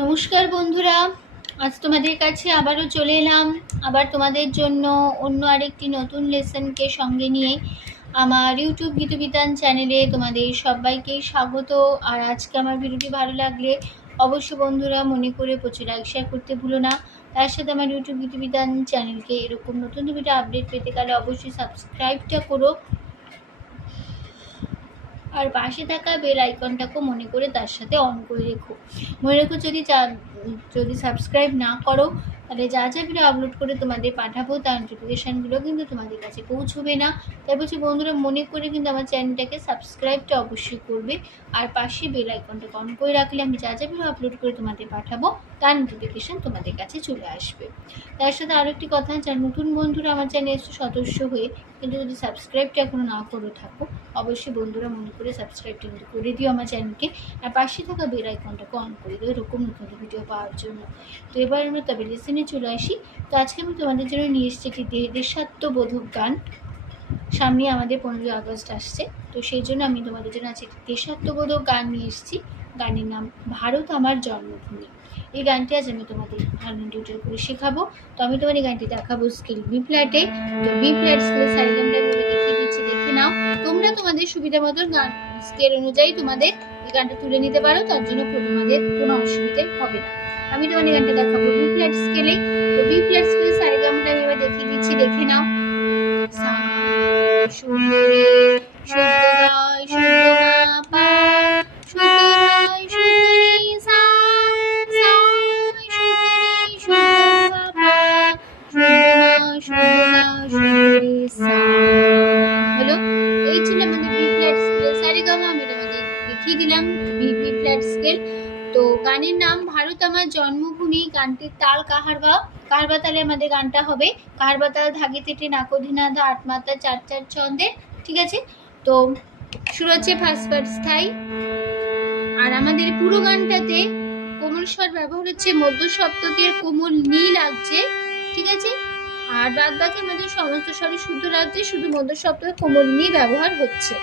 নমস্কার বন্ধুরা, আজ তোমাদের কাছে আবারও চলে এলাম। আবার তোমাদের জন্য অন্য আরেকটি নতুন লেসনকে সঙ্গে নিয়ে আমার ইউটিউব গীতবিতান চ্যানেলে তোমাদের সবাইকে স্বাগত। আর আজকে আমার ভিডিওটি ভালো লাগলে অবশ্যই বন্ধুরা মনে করে প্রচুর লাইক শেয়ার করতে ভুলো না। তার সাথে আমার ইউটিউব গীতবিতান চ্যানেলকে এরকম নতুন ভিডিও আপডেট পেতে গেলে অবশ্যই সাবস্ক্রাইবটা করো। আর পাশে থাকা বেল আইকনটাকেও মনে করে তার সাথে অন করে রেখো। মনে রেখো যদি যদি সাবস্ক্রাইব না করো তাহলে যা যা ভিডিও আপলোড করে তোমাদের পাঠাবো, তার নোটিফিকেশানগুলো কিন্তু তোমাদের কাছে পৌঁছবে না। তাই বলছি বন্ধুরা, মনে করে কিন্তু আমার চ্যানেলটাকে সাবস্ক্রাইবটা অবশ্যই করবে। আর পাশে বেল আইকনটাকে অন করে রাখলে আমি যা যা ভিডিও আপলোড করে তোমাদের পাঠাবো, তার নোটিফিকেশান তোমাদের কাছে চলে আসবে। তার সাথে আরও একটি কথা যারা নতুন বন্ধুরা আমার চ্যানেল সদস্য হয়ে কিন্তু যদি সাবস্ক্রাইবটা এখনও না করে থাকো, অবশ্যই বন্ধুরা মনে করে সাবস্ক্রাইবটা কিন্তু করে দিও আমার চ্যানেলকে আর পাশে থাকা বেল আইকনটাকে অন করে দিও, এরকম নতুন ভিডিও পাওয়ার জন্য। তো এবার আমরা তবে লেসেনে চলে আসি। তো আজকে আমি তোমাদের জন্য নিয়ে এসেছি একটি দেশাত্মবোধক গান। সামনে আমাদের পনেরোই আগস্ট আসছে। তো সেই জন্য আমি তোমাদের জন্য আজকে একটি দেশাত্মবোধক গান নিয়ে এসেছি। গানের নাম, ভারত আমার জন্মভূমি এই গানটি আজ আমি তোমাদের হারমোন টিউটার করে শেখাবো। তো আমি তোমার এই গানটি দেখাবো স্কেল বি ফ্ল্যাটে তো বি ফ্ল্যাট স্কেল সারিগামটা দেখিয়ে দিচ্ছি, দেখে নাও। তোমরা তোমাদের সুবিধা মতো গান স্কেল অনুযায়ী তোমাদের এই গানটা তুলে নিতে পারো। তার জন্য তোমাদের কোনো অসুবিধে হবে না। আমি তোমাদের গানটা দেখাবো। বি ফ্ল্যাট স্কেলে তো বি ফ্ল্যাট স্কেলে সারিগামটা আমি এবার দেখিয়ে দিচ্ছি। দেখে নাও। সা আমার জন্মভূমি গানটির তাল কাহারবা কাহারবা তালে আমাদের গানটা হবে। কাহারবা তাল ধাগে তেটে নাকধিনাধা আট মাত্রা চার চার ছন্দের ঠিক আছে? তো শুরু হচ্ছে ফার্স্ট ফার্স্ট স্থায়ী। আর আমাদের পুরো গানটাতে কোমল স্বর ব্যবহার হচ্ছে মধ্য সপ্তকের কোমল নী লাগছে ঠিক আছে? আর বাদ বাকি আমাদের সমস্ত স্বরে শুদ্ধ লাগছে শুধু মধ্য সপ্তকে কোমল নী ব্যবহার হচ্ছে।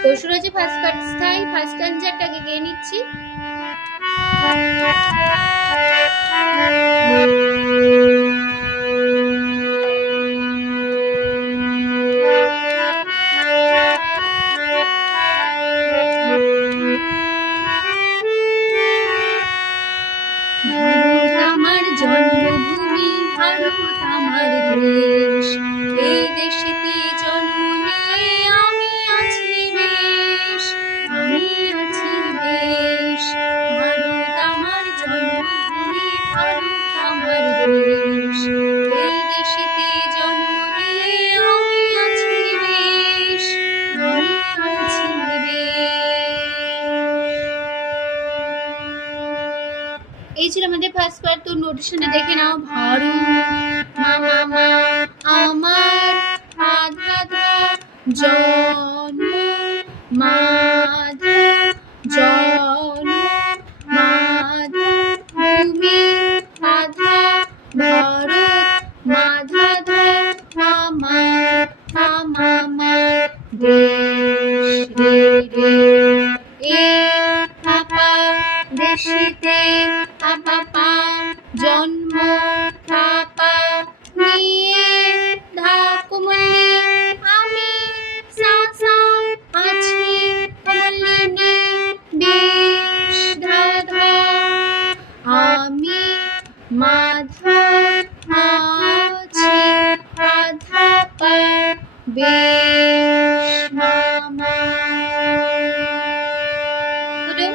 তো শুরু হচ্ছে ফার্স্ট পার্ট স্থায়ী ফার্স্ট স্ট্যান্ডারটাকে গিয়ে নিচ্ছি। ভারত ছিল আমাদের ফার্স্ট পার্ট তো নোটিশনে দেখে নাও। ভারত মামা মা আমার আধা জন মাধা জন মাধা ভূমি আধা ভারত মাধা ধা আমার আমার দেশ রে এ আপা দেশেতে মাধা আছি আধা পা মামা হলো?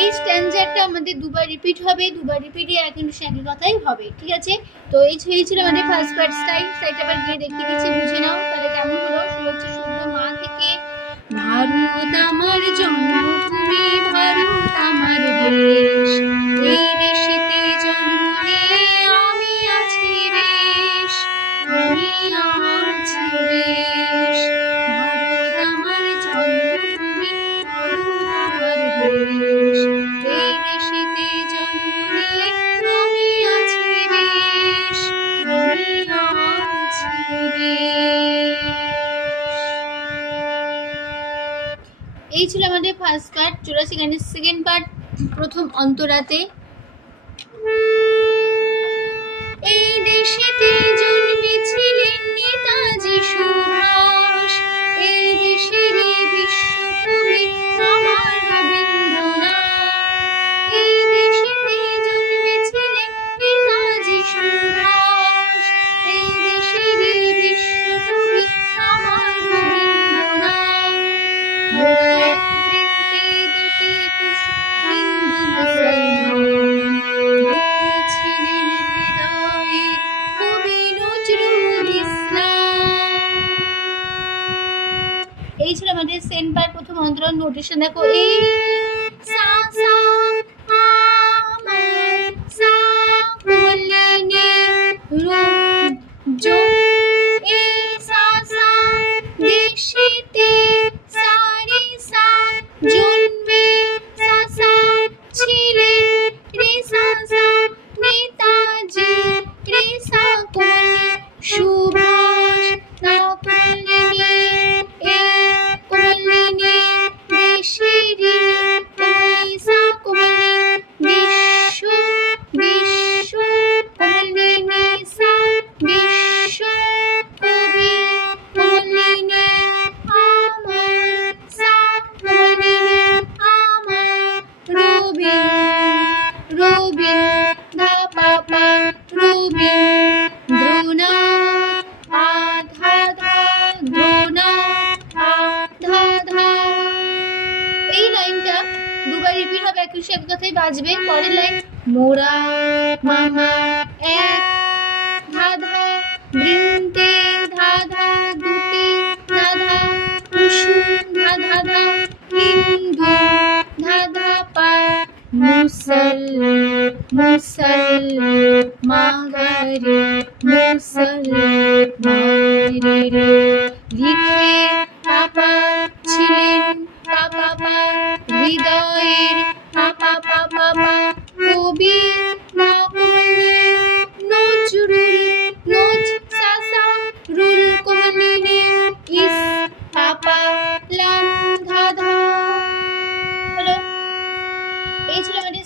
এই স্ট্যান্ডারটা আমাদের দুবার রিপিট হবে, দুবার রিপিটে কিন্তু একই কথাই হবে, ঠিক আছে তো এই ছিল আমাদের ফার্স্ট পার্ট স্টাইল স্টাইলটা আবার গিয়ে দেখিয়ে দিচ্ছি, বুঝে নাও এই ছিল আমাদের ফার্স্ট পার্ট চুরাশি গানের সেকেন্ড পার্ট প্রথম অন্তরাতে। নোটিশে দেখো এই বাজবে পরের লাইন। মোরা, মামা, এক, ধাধা, বৃন্তে ধাধা, দুটি ধাধা, কুসুম ধাধা, হিন্দু ধাধা, পা, মুসল মুসল, মাগরে মুসল, মাগরে। লিখে পাপা ছিলেন পাপা পা, হৃদয়ের pa pa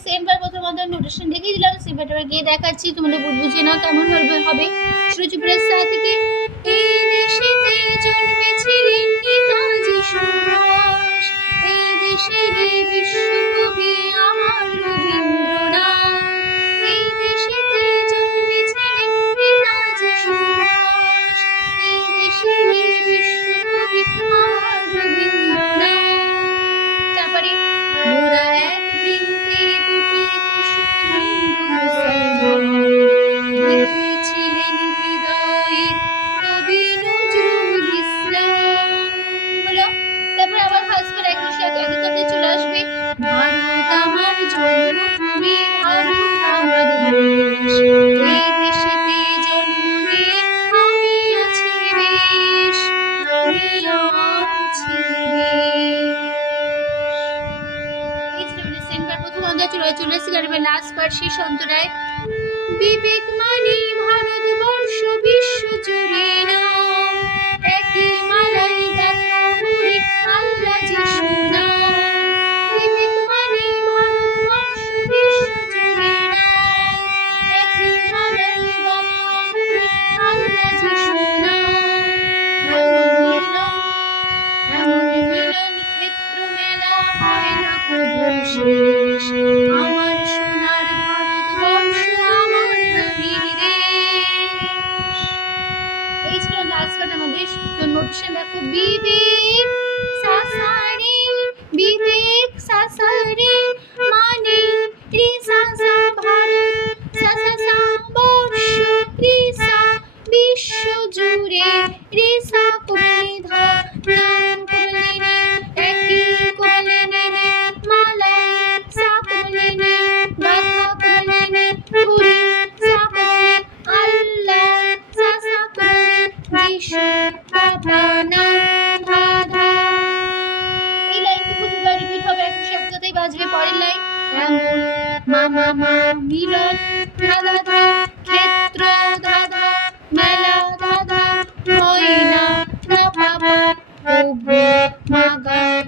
সেমবার প্রথম নোটেশন দেখিয়ে দিলাম। সেমবার আবার গিয়ে দেখাচ্ছি, তোমাদের বুঝে নাও কেমন হবে হবে। সুরজপুরের সা থেকে এই জন্মেছিলেন Bye. সন্ধ্যা চলে চলে এসেছি লাস্ট বার সেই সন্তরায় বিবেক মানে ভারতবর্ষ বিশ্ব জুড়ে না একই মালাই দেখা আল্লাহ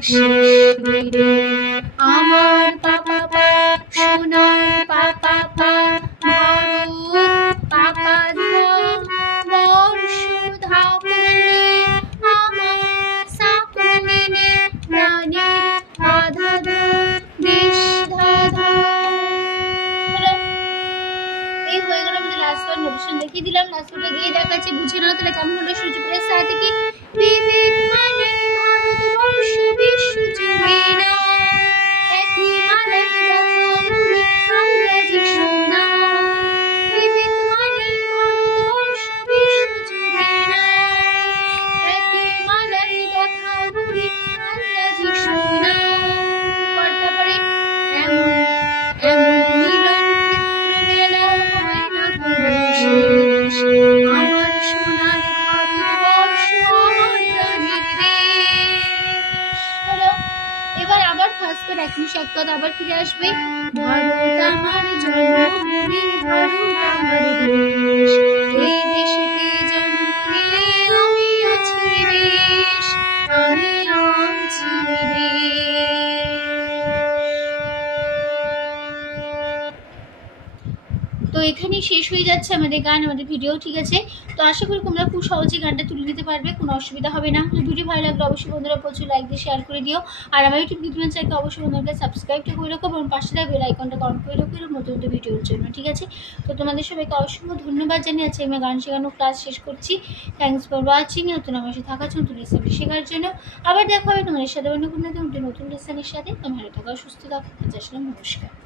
শেখ রে আমার পাপা সোনার পাপা পাপা দেখিয়ে দিলাম। লাস্ট দিয়ে দেখাচ্ছি, বুঝে না তাহলে কেমন হলো, সূর্য প্রেস থেকে বিবিধ এখানেই আছে, আমাদের গান, আমাদের ভিডিও ঠিক আছে। তো আশা করি তোমরা খুব সহজে গানটা তুলে নিতে পারবে, কোনো অসুবিধা হবে না। ভিডিও ভালো লাগলে, অবশ্যই বন্ধুরা প্রচুর লাইক দিয়ে শেয়ার করে দিও। আর আমার ইউটিউব ভিডিও চ্যানেলকে অবশ্যই বন্ধুরা সাবস্ক্রাইবটা করে রাখো এবং পাশে থাকা বেল আইকনটা অন করে রাখো এরকম নতুন নতুন ভিডিওর জন্য, ঠিক আছে? তো তোমাদের সবাইকে অসংখ্য ধন্যবাদ জানিয়ে আছে আমি গান শেখানো ক্লাস শেষ করছি। থ্যাংকস ফর ওয়াচিং নতুন আমার সাথে থাকার জন্য, নতুন রেসিপি শেখার জন্য। আবার দেখা হবে তোমাদের সাথে অন্য কোনো নতুন রেসিপির সাথে। তোমার থাকা, সুস্থ থাকো। আজ আসলাম, নমস্কার।